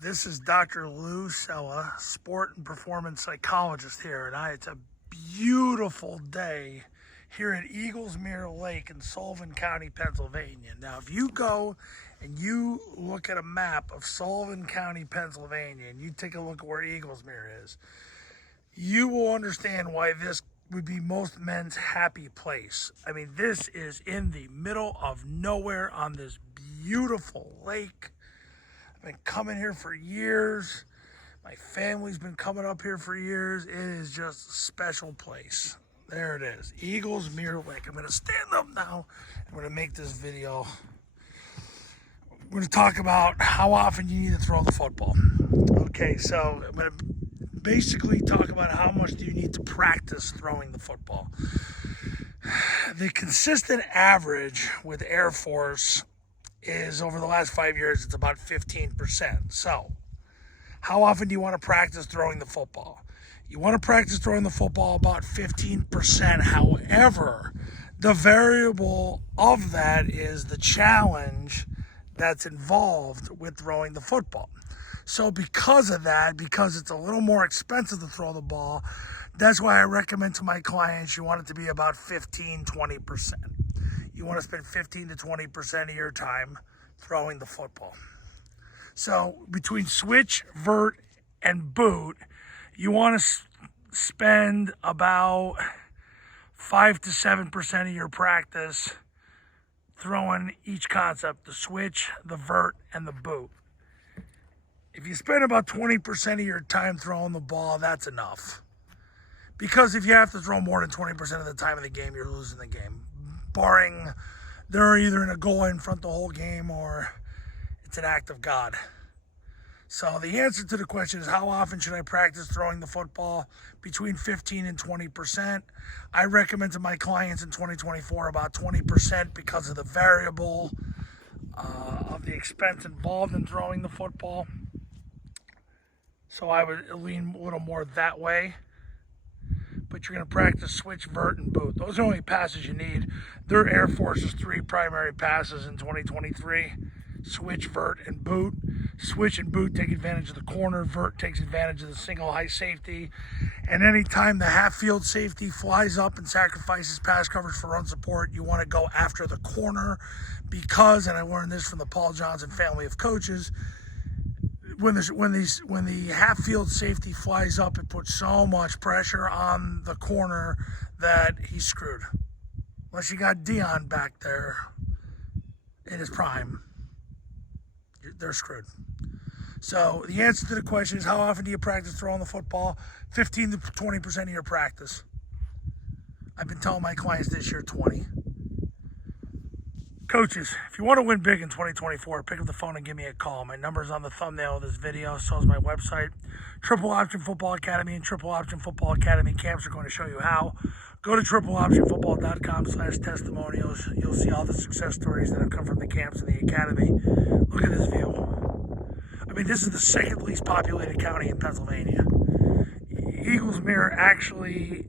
This is Dr. Lou Cella, sport and performance psychologist here, and it's a beautiful day here at Eaglesmere Lake in Sullivan County, Pennsylvania. Now, if you go and you look at a map of Sullivan County, Pennsylvania, and you take a look at where Eaglesmere is, you will understand why this would be most men's happy place. I mean, this is in the middle of nowhere on this beautiful lake. I've been coming here for years. My family's been coming up here for years. It is just a special place. There it is, Eaglesmere Lake. I'm gonna stand up now. I'm gonna make this video. We're gonna talk about how often you need to throw the football. Okay, so I'm gonna basically talk about how much do you need to practice throwing the football. The consistent average with Air Force is over the last 5 years, it's about 15%. So how often do you want to practice throwing the football? You want to practice throwing the football about 15%. However, the variable of that is the challenge that's involved with throwing the football. So because of that, because it's a little more expensive to throw the ball, that's why I recommend to my clients you want it to be about 15-20%. You want to spend 15 to 20% of your time throwing the football. So between switch, vert, and boot, you want to spend about 5 to 7% of your practice throwing each concept, the switch, the vert, and the boot. If you spend about 20% of your time throwing the ball, that's enough. Because if you have to throw more than 20% of the time of the game, you're losing the game. Barring they're either in a goal in front the whole game or it's an act of God. So the answer to the question is, how often should I practice throwing the football? Between 15 and 20%. I recommend to my clients in 2024 about 20% because of the variable of the expense involved in throwing the football. So I would lean a little more that way. But you're going to practice switch, vert, and boot. Those are the only passes you need. Their Air Force's 3 primary passes in 2023. Switch, vert, and boot. Switch and boot take advantage of the corner. Vert takes advantage of the single high safety. And anytime the half-field safety flies up and sacrifices pass coverage for run support, you want to go after the corner because, and I learned this from the Paul Johnson family of coaches, when the half-field safety flies up, it puts so much pressure on the corner that he's screwed. Unless you got Dion back there in his prime, they're screwed. So the answer to the question is, how often do you practice throwing the football? 15 to 20% of your practice. I've been telling my clients this year 20. Coaches, if you want to win big in 2024, pick up the phone and give me a call. My number is on the thumbnail of this video, so is my website. Triple Option Football Academy and Triple Option Football Academy camps are going to show you how. Go to tripleoptionfootball.com/testimonials. You'll see all the success stories that have come from the camps and the academy. Look at this view. I mean, this is the second least populated county in Pennsylvania. Eaglesmere actually,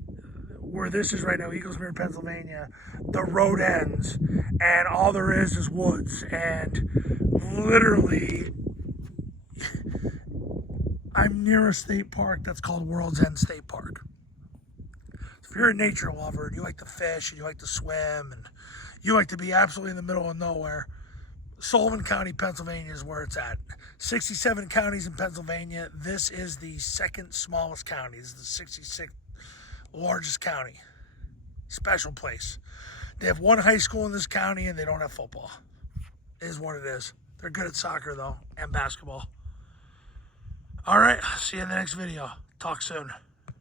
where this is right now, Eaglesmere, Pennsylvania, the road ends and all there is woods, and literally I'm near a state park that's called World's End State Park. So if you're a nature lover and you like to fish and you like to swim and you like to be absolutely in the middle of nowhere, Sullivan County, Pennsylvania is where it's at. 67 counties in Pennsylvania. This is the second smallest county. This is the 66th largest county. Special place. They have one high school in this county and they don't have football. It is what it is. They're good at soccer though, and basketball. All right, see you in the next video. Talk soon.